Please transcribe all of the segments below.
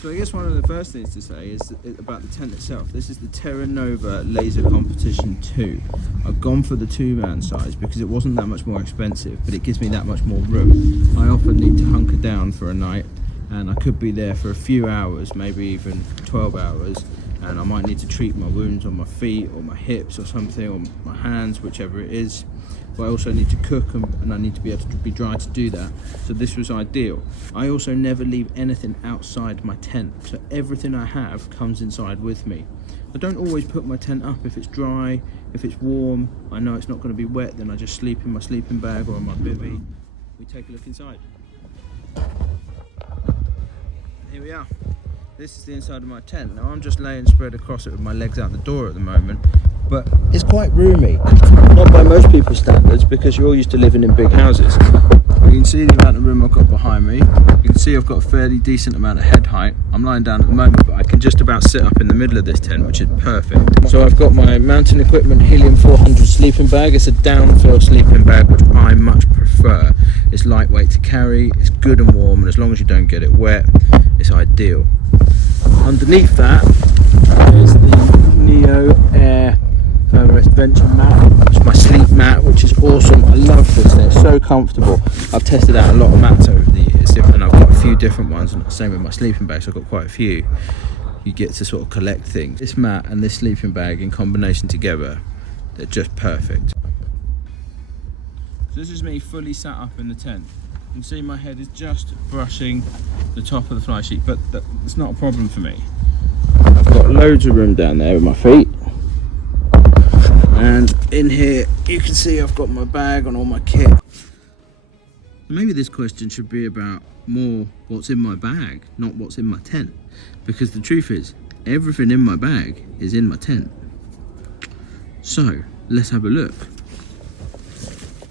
So I guess one of the first things to say is about the tent itself. This is the Terra Nova Laser Competition 2. I've gone for the 2-man size because it wasn't that much more expensive, but it gives me that much more room. I often need to hunker down for a night, and I could be there for a few hours, maybe even 12 hours, and I might need to treat my wounds on my feet or my hips or something, or my hands, whichever it is. But I also need to cook and I need to be able to be dry to do that. So this was ideal. I also never leave anything outside my tent. So everything I have comes inside with me. I don't always put my tent up if it's dry, if it's warm. I know it's not going to be wet, then I just sleep in my sleeping bag or in my bivvy. We take a look inside. Here we are. This is the inside of my tent. Now I'm just laying spread across it with my legs out the door at the moment, but it's quite roomy. Not by most people's standards, because you're all used to living in big houses. You can see the amount of room I've got behind me. You can see I've got a fairly decent amount of head height. I'm lying down at the moment, but I can just about sit up in the middle of this tent, which is perfect. So I've got my Mountain Equipment Helium 400 sleeping bag. It's a downfill sleeping bag, which I much prefer. It's lightweight to carry, it's good and warm, and as long as you don't get it wet, it's ideal. Underneath that is the Neo Air Thermarest Venture mat. It's my sleep mat, which is awesome. I love this thing, it's so comfortable. I've tested out a lot of mats over the years, and I've got a few different ones, and the same with my sleeping bags. I've got quite a few. You get to sort of collect things. This mat and this sleeping bag in combination together, they're just perfect. So this is me fully sat up in the tent. You can see my head is just brushing the top of the fly sheet, but it's not a problem for me. I've got loads of room down there with my feet. And in here, you can see I've got my bag and all my kit. Maybe this question should be about more what's in my bag, not what's in my tent. Because the truth is, everything in my bag is in my tent. So, let's have a look.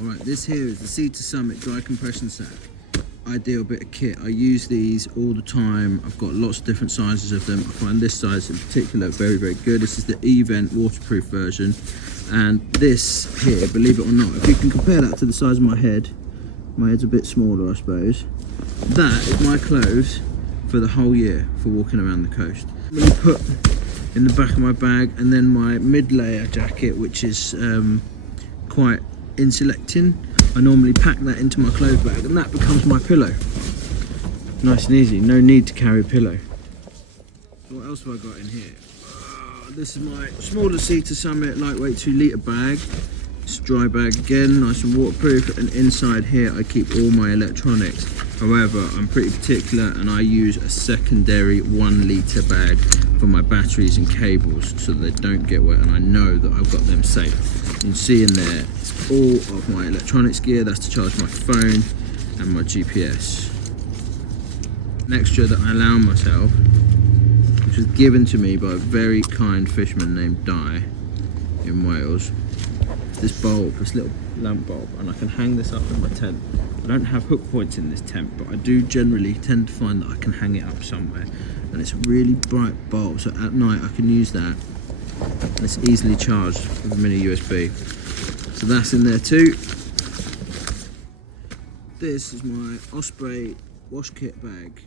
Alright, this here is the Sea to Summit dry compression sack. Ideal bit of kit. I use these all the time. I've got lots of different sizes of them. I find this size in particular very, very good. This is the Event waterproof version. And this here, believe it or not, if you can compare that to the size of my head's a bit smaller, I suppose. That is my clothes for the whole year for walking around the coast. I'm going to put in the back of my bag, and then my mid-layer jacket, which is quite insulating. I normally pack that into my clothes bag, and that becomes my pillow. Nice and easy, no need to carry a pillow. What else have I got in here? This is my smaller Sea to Summit lightweight 2-litre bag. It's a dry bag again, nice and waterproof, and inside here I keep all my electronics. However, I'm pretty particular and I use a secondary 1-litre bag for my batteries and cables so they don't get wet, and I know that I've got them safe. You can see in there, it's all of my electronics gear. That's to charge my phone and my GPS. An extra that I allow myself, which was given to me by a very kind fisherman named Di in Wales. This bulb, this little lamp bulb, and I can hang this up in my tent. I don't have hook points in this tent, but I do generally tend to find that I can hang it up somewhere. And it's a really bright bulb, so at night I can use that. And it's easily charged with a mini USB. So that's in there too. This is my Osprey wash kit bag.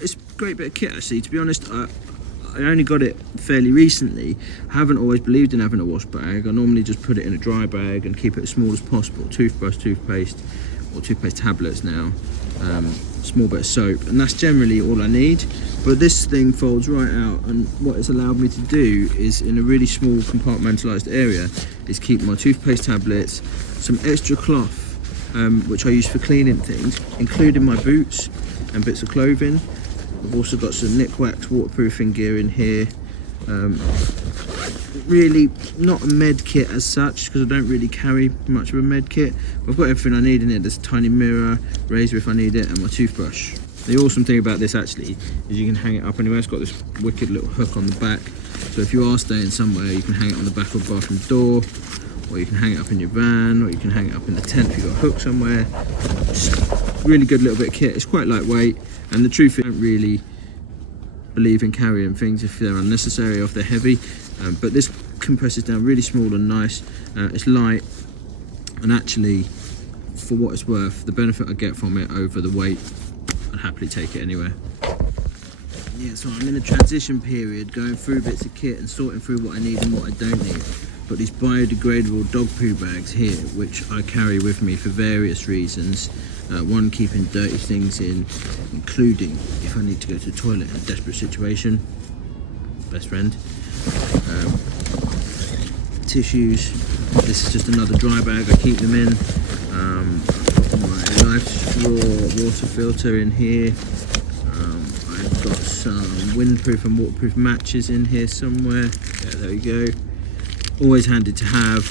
It's a great bit of kit actually, to be honest. I only got it fairly recently. I haven't always believed in having a wash bag. I normally just put it in a dry bag and keep it as small as possible. Toothbrush, toothpaste, or toothpaste tablets now. Small bit of soap, and that's generally all I need. But this thing folds right out, and what it's allowed me to do is, in a really small compartmentalised area, is keep my toothpaste tablets, some extra cloth, which I use for cleaning things, including my boots and bits of clothing. I've also got some Nikwax waterproofing gear in here. Really not a med kit as such, because I don't really carry much of a med kit. I've got everything I need in it. There's a tiny mirror, razor if I need it, and my toothbrush. The awesome thing about this actually is you can hang it up anywhere. It's got this wicked little hook on the back, so if you are staying somewhere you can hang it on the back of the bathroom door, or you can hang it up in your van, or you can hang it up in the tent if you've got a hook somewhere. Just really good little bit of kit. It's quite lightweight, and the truth is I don't really believe in carrying things if they're unnecessary or if they're heavy, but this compresses down really small and nice. It's light, and actually for what it's worth, the benefit I get from it over the weight, I'd happily take it anywhere. Yeah, so I'm in a transition period, going through bits of kit and sorting through what I need and what I don't need. But these biodegradable dog poo bags here, which I carry with me for various reasons. One, keeping dirty things in, including if I need to go to the toilet in a desperate situation. Best friend. Tissues. This is just another dry bag, I keep them in. My Life Straw water filter in here. I've got some windproof and waterproof matches in here somewhere. Yeah, there we go. Always handy to have.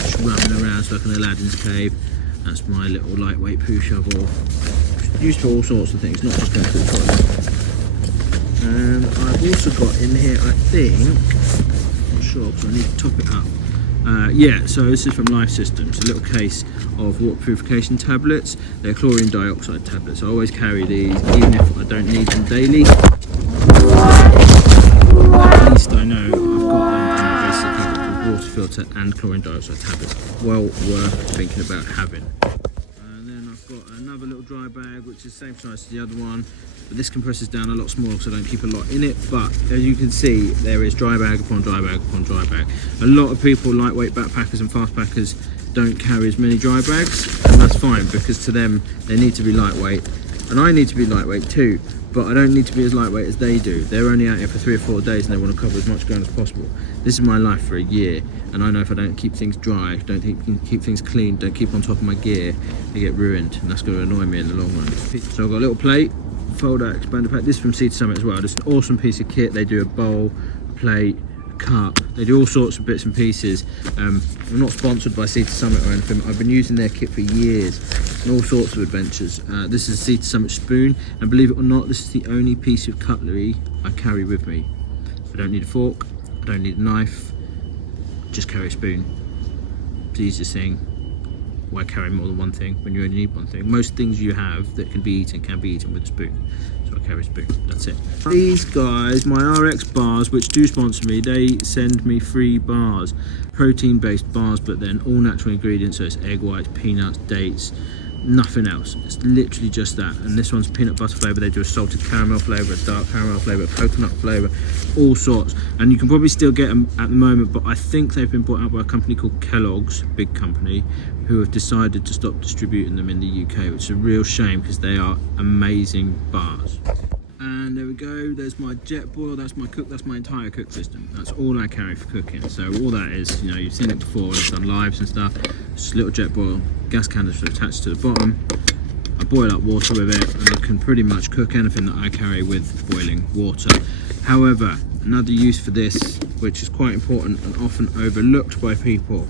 Just running around like an Aladdin's cave. That's my little lightweight poo shovel. Used for all sorts of things, not just going to the toilet. And I've also got in here, I think, I'm not sure because I need to top it up. Yeah, so this is from Life Systems, a little case of water purification tablets. They're chlorine dioxide tablets. I always carry these, even if I don't need them daily. At least I know I've got a water filter and chlorine dioxide tablets. Well worth thinking about having. And then I've got another little dry bag, which is the same size as the other one. But this compresses down a lot smaller, so I don't keep a lot in it. But as you can see, there is dry bag upon dry bag upon dry bag. A lot of people, lightweight backpackers and fast packers, don't carry as many dry bags, and that's fine because to them they need to be lightweight, and I need to be lightweight too. But I don't need to be as lightweight as they do. They're only out here for 3 or 4 days and they want to cover as much ground as possible. This is my life for a year, and I know if I don't keep things dry, don't keep things clean, don't keep on top of my gear, they get ruined, and that's going to annoy me in the long run. So I've got a little plate. Fold out expander pack. This is from Sea to Summit as well. It's an awesome piece of kit. They do a bowl, a plate, a cup. They do all sorts of bits and pieces. I'm not sponsored by Sea to Summit or anything. I've been using their kit for years and all sorts of adventures. This is a Sea to Summit spoon, and believe it or not, this is the only piece of cutlery I carry with me. I don't need a fork, I don't need a knife, just carry a spoon. It's the easiest thing. Why carry more than one thing when you only need one thing? Most things you have that can be eaten with a spoon. So I carry a spoon, that's it. These guys, my RX bars, which do sponsor me, they send me free bars. Protein-based bars, but then all natural ingredients, so it's egg whites, peanuts, dates, nothing else. It's literally just that. And this one's peanut butter flavour. They do a salted caramel flavour, a dark caramel flavour, a coconut flavour, all sorts. And you can probably still get them at the moment, but I think they've been bought out by a company called Kellogg's, big company, who have decided to stop distributing them in the UK, which is a real shame because they are amazing bars. And there we go, there's my Jetboil, that's my cook, that's my entire cook system. That's all I carry for cooking. So all that is, you know, you've seen it before, I've done lives and stuff. Just a little Jetboil, gas canister attached to the bottom. I boil up water with it, and I can pretty much cook anything that I carry with boiling water. However, another use for this, which is quite important and often overlooked by people,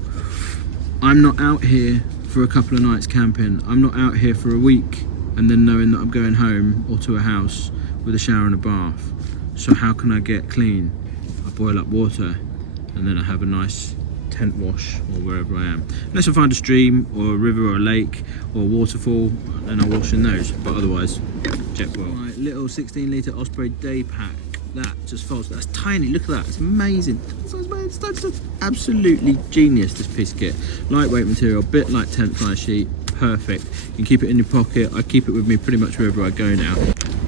I'm not out here for a couple of nights camping. I'm not out here for a week and then knowing that I'm going home or to a house with a shower and a bath. So how can I get clean? I boil up water and then I have a nice tent wash or wherever I am. Unless I find a stream or a river or a lake or a waterfall, then I'll wash in those, but otherwise, Jetboil. Right, little 16 litre Osprey day pack. That just folds. That's tiny. Look at that. It's amazing. That's absolutely genius, this piece of kit. Lightweight material, bit like tent fly sheet. Perfect. You can keep it in your pocket. I keep it with me pretty much wherever I go now.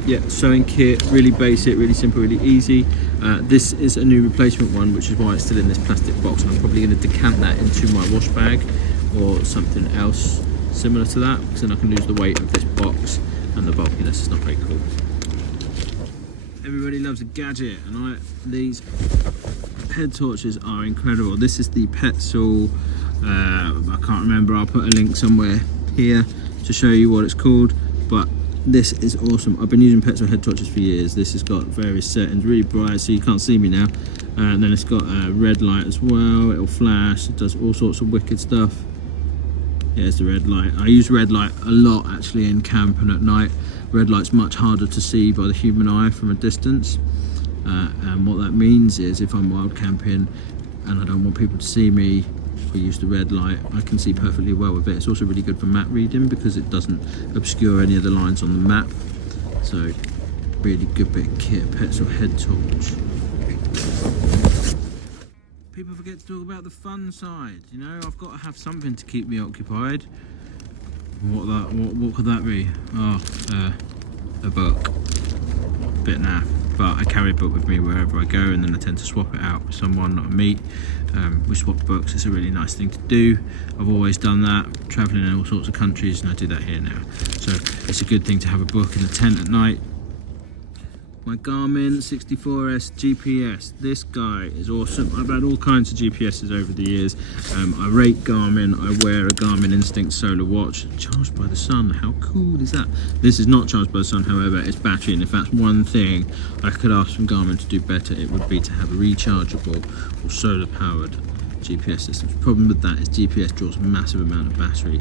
Yeah, sewing kit, really basic, really simple, really easy. This is a new replacement one, which is why it's still in this plastic box. And I'm probably going to decant that into my wash bag or something else similar to that, because then I can lose the weight of this box and the bulkiness. It's not very cool. Everybody loves a gadget, and these head torches are incredible. This is the Petzl, I can't remember, I'll put a link somewhere here to show you what it's called, but this is awesome. I've been using Petzl head torches for years. This has got various settings, really bright, so you can't see me now. And then it's got a red light as well, it'll flash, it does all sorts of wicked stuff. Here's the red light. I use red light a lot actually in camp and at night. Red light's much harder to see by the human eye from a distance, and what that means is if I'm wild camping and I don't want people to see me, if I use the red light, I can see perfectly well with it. It's also really good for map reading because it doesn't obscure any of the lines on the map. So really good bit of kit. Petzl head torch. People forget to talk about the fun side, you know. I've got to have something to keep me occupied. What could that be? Oh, a book. Bit naff, but I carry a book with me wherever I go, and then I tend to swap it out with someone that I meet. We swap books. It's a really nice thing to do. I've always done that, traveling in all sorts of countries, and I do that here now. So it's a good thing to have a book in the tent at night. My Garmin 64S GPS. This guy is awesome. I've had all kinds of GPSs over the years. I rate Garmin. I wear a Garmin Instinct Solar watch, charged by the sun. How cool is that? This is not charged by the sun, however, it's battery, and if that's one thing I could ask from Garmin to do better, it would be to have a rechargeable or solar powered GPS system. The problem with that is GPS draws a massive amount of battery,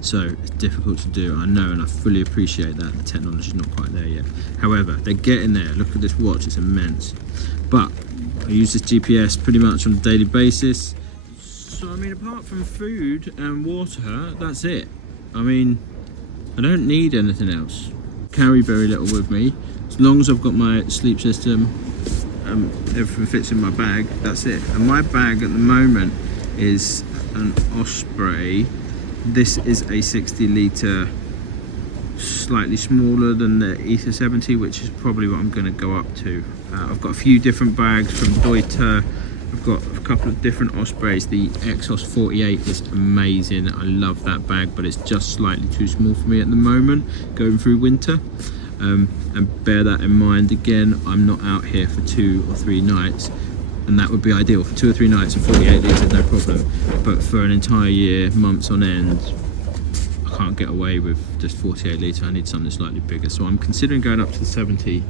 so it's difficult to do. I know, and I fully appreciate that the technology is not quite there yet. However, they're getting there. Look at this watch, it's immense. But I use this GPS pretty much on a daily basis. So I mean, apart from food and water, that's it. I mean, I don't need anything else. Carry very little with me. As long as I've got my sleep system, everything fits in my bag, that's it. And my bag at the moment is an Osprey. This is a 60 litre, slightly smaller than the Ether 70, which is probably what I'm going to go up to. I've got a few different bags from Deuter. I've got a couple of different Ospreys. The Exos 48 is amazing. I love that bag, but it's just slightly too small for me at the moment, going through winter. And bear that in mind. Again, I'm not out here for 2 or 3 nights, and that would be ideal. For 2 or 3 nights, and 48 litres, no problem. But for an entire year, months on end, I can't get away with just 48 litre. I need something slightly bigger. So I'm considering going up to the 70,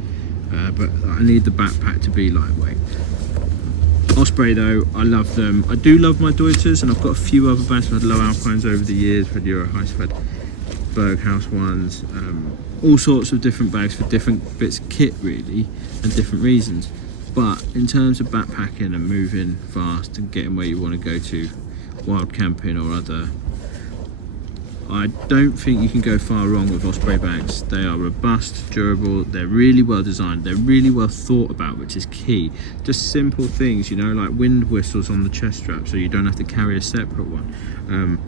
but I need the backpack to be lightweight. Osprey though, I love them. I do love my Deuters, and I've got a few other bags. I've had low alpines over the years, I've had Euro Heights, I've had Berghaus ones, all sorts of different bags for different bits of kit really, and different reasons. But in terms of backpacking and moving fast and getting where you want to go to, wild camping or other, I don't think you can go far wrong with Osprey bags. They are robust, durable, they're really well designed, they're really well thought about, which is key. Just simple things, you know, like wind whistles on the chest strap so you don't have to carry a separate one.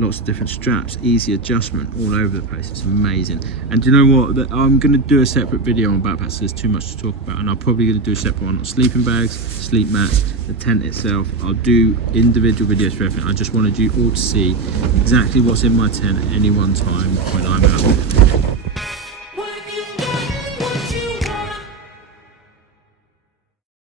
Lots of different straps, easy adjustment all over the place. It's amazing. And do you know what? I'm going to do a separate video on backpacks, so there's too much to talk about, and I'm probably going to do a separate one on sleeping bags, sleep mats, the tent itself. I'll do individual videos for everything. I just wanted you all to see exactly what's in my tent at any one time when I'm out.